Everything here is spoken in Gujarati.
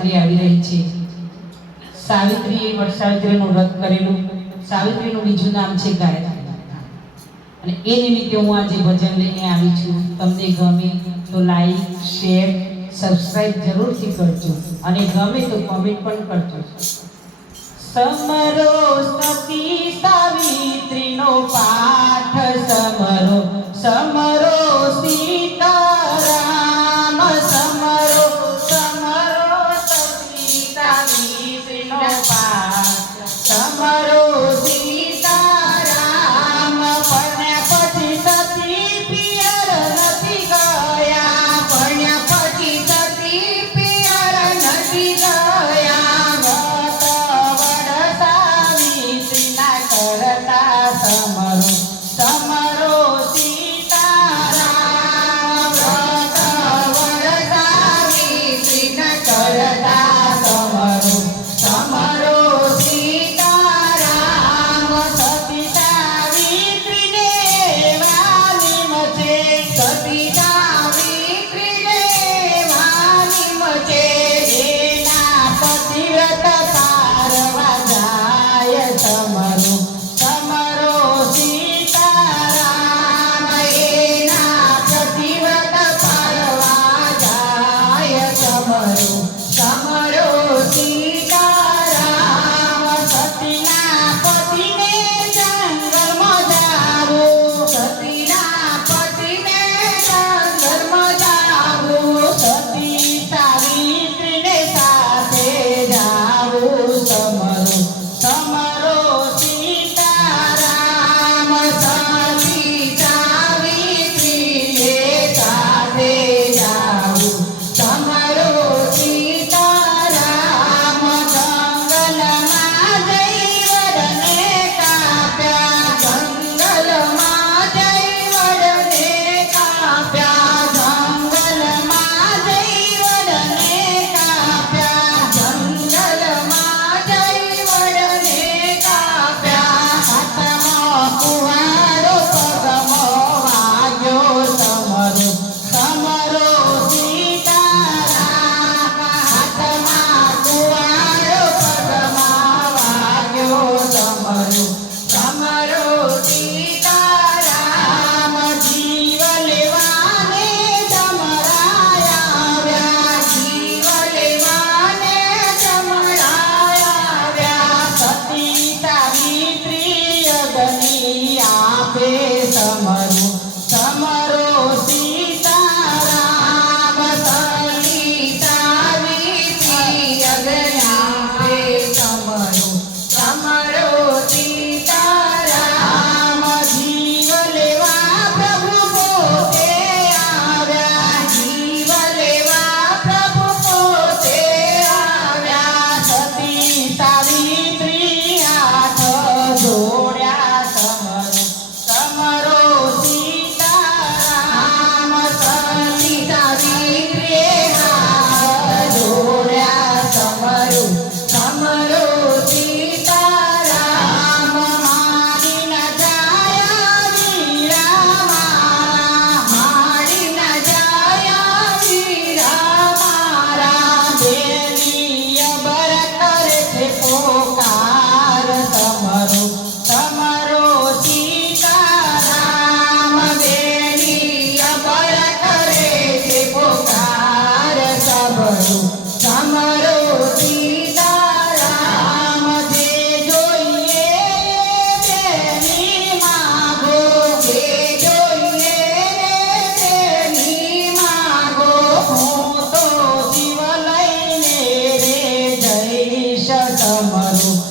વરસાદરી આવી રહી છે. સાવિત્રીએ વરસાદરીનું વ્રત કરેલું. સાવિત્રીનું બીજું નામ છે ગાયત્રી. અને એ નિમિત્તે હું આજે ભજન લઈને આવી છું. તમને ગમે તો લાઈક શેર સબસ્ક્રાઇબ જરૂરથી કરજો. અને ગમે તો કમેન્ટ પણ કરજો. સમરો સતી સાવિત્રીનો પાઠ, સમરો સમરો আমারও